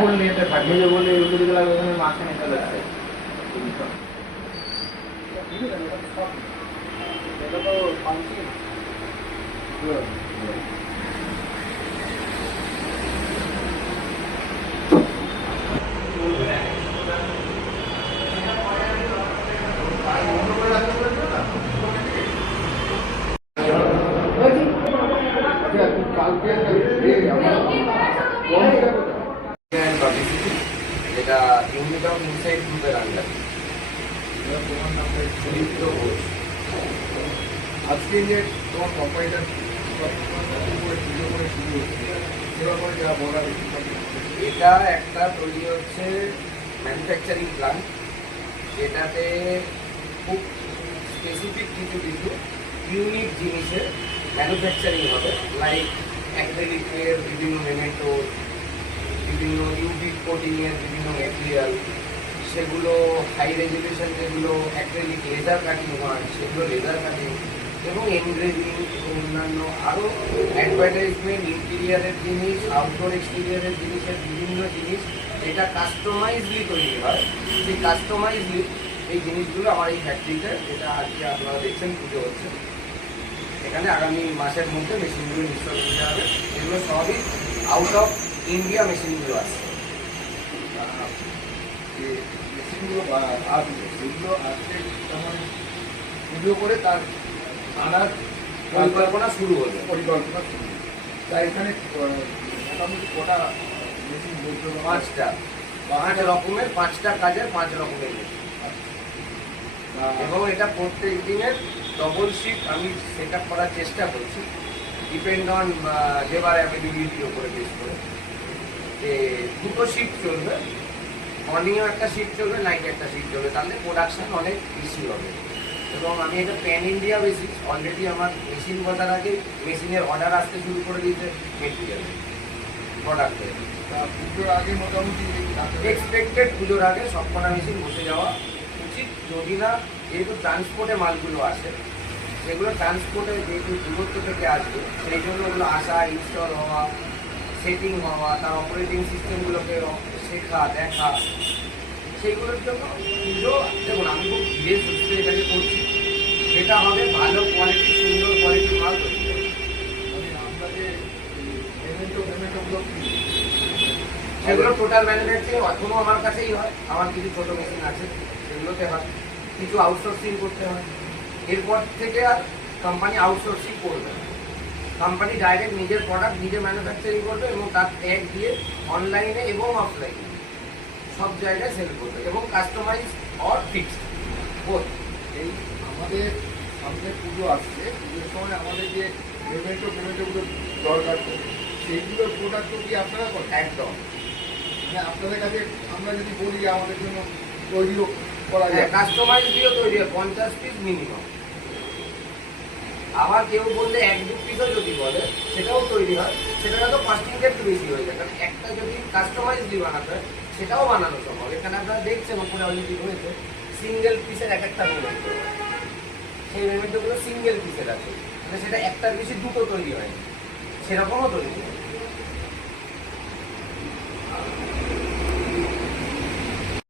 ফুল নিতে থাকে যে বলে এগুলো লাগে ওখানে মাঝখানে চলে আসে। এটা তো ফাংশন যেটা ইউনিট অফ ইনসাইড গ্রুপের আন্ডারে। আজকে যে তোমার কোম্পানিটা এটা একটা তৈরি হচ্ছে ম্যানুফ্যাকচারিং প্ল্যান্ট, যেটাতে খুব স্পেসিফিক কিছু কিছু ইউনিক জিনিসের ম্যানুফ্যাকচারিং হবে, লাইক অ্যাক্রিলিকের বিভিন্ন মেমেন্টো, বিভিন্ন ইউভি কোটিংয়ের বিভিন্ন ম্যাটেরিয়াল, সেগুলো হাই রেজলিউশন যেগুলো অ্যাক্রিলিক লেজার কাটিং হয় সেগুলো লেজার কাটিং, এবং এনগ্রেভিং এবং অন্যান্য আরও অ্যাডভার্টাইজমেন্ট, ইন্টেরিয়ারের জিনিস, আউটডোর এক্সটেরিয়ারের জিনিসের বিভিন্ন জিনিস যেটা কাস্টমাইজলি তৈরি হয়। সেই কাস্টমাইজলি এই জিনিসগুলো আমার এই ফ্যাক্টরিতে, যেটা আজকে আপনারা দেখছেন পুজো হচ্ছে, এখানে আগামী মাসের মধ্যে মেশিনগুলো ইনস্টল করতে হবে। এগুলো সবই আউট অফ ইন্ডিয়া মেশিনগুলো আছে। মেশিনগুলো আসবে সেগুলো আজকে তেমন পুজো করে তার আনার পরিকল্পনা শুরু হবে। তাই এখানে মোটামুটি কটা মেশিন বলতে হবে? 5টা, 5 রকমের, 5টা কাজের 5 রকমের মেশিন, এবং এটা প্রত্যেক দিনের ডবল শিফট আমি সেট আপ করার চেষ্টা করছি, ডিপেন্ড অন লেবার অ্যাভেলেবিলিটির উপরে বেস করে। যে 2টো শিফট চলবে, মর্নিংয়েও একটা শিফট চলবে, নাইটে একটা শিফট চলবে, তাহলে প্রোডাকশান অনেক বেশি হবে। এবং আমি এটা প্যান ইন্ডিয়া বেসিস, অলরেডি আমার মেশিন বসার আগে মেশিনের অর্ডার আসতে শুরু করে দিয়েছে মেটেরিয়াল প্রোডাক্টের। পুজোর আগে মোটামুটি এক্সপেক্টেড পুজোর আগে সবকটা মেশিন বসে যাওয়া উচিত, যদি না যেহেতু ট্রান্সপোর্টে মালগুলো আসে, সেগুলো ট্রান্সপোর্টে যেহেতু দূরত্ব থেকে আসবে, সেই জন্য ওগুলো আসা, ইনস্টল হওয়া, সেটিং হওয়া, তার অপারেটিং সিস্টেমগুলোকে শেখা, দেখা, সেইগুলোর জন্য পুজো। দেখুন, আমি খুব ধীরে সুস্থ এটাকে করছি, সেটা হবে ভালো কোয়ালিটি, সুন্দর কোয়ালিটির মাল তৈরি হবে। আমরা যে পেমেন্টগুলো সেগুলো টোটাল ম্যানুফ্যাকচারিং এখনও আমার কাছেই হয়। আমার কিছু ছোটো মেশিন আছে, সেগুলোতে হয়, কিছু আউটসোর্সিং করতে হয়। এরপর থেকে আর কোম্পানি আউটসোর্সিং করবে না, কোম্পানি ডাইরেক্ট নিজের প্রোডাক্ট নিজে ম্যানুফ্যাকচারিং করবে এবং তার ট্যাগ দিয়ে অনলাইনে এবং অফলাইনে সব জায়গায় সেল করবে, এবং কাস্টমাইজ অর ফিক্সড বোথ। এই আমাদের সামনে পুজো আসছে, পুজোর সময় আমাদের যে পেমেন্টগুলো দরকার পড়ে, সেইগুলোর প্রোডাক্টও কি আপনারা করেন? একদম, মানে আপনাদের কাছে আমরা যদি বলি আমাদের জন্য তৈরিও করা যায়, কাস্টমাইজ দিয়েও তৈরি হয়, 50 পিস মিনিমাম। আবার কেউ বললে 1-2 পিসও যদি বলে সেটাও তৈরি হয়, সেটা তো কস্টিংটা একটু বেশি হয়ে যায়, কারণ একটা যদি কাস্টমাইজ দিয়ে বানাতে হয় সেটাও বানানো সম্ভব। এখানে আপনারা দেখছেন ওপরে অলরেডি হয়েছে সিঙ্গেল পিসের এক একটা মেমেন্ট, সেই মেমেন্টগুলো সিঙ্গেল পিসের আছে, মানে সেটা একটার বেশি দুটো তৈরি হয়, সেরকমও তৈরি হয়।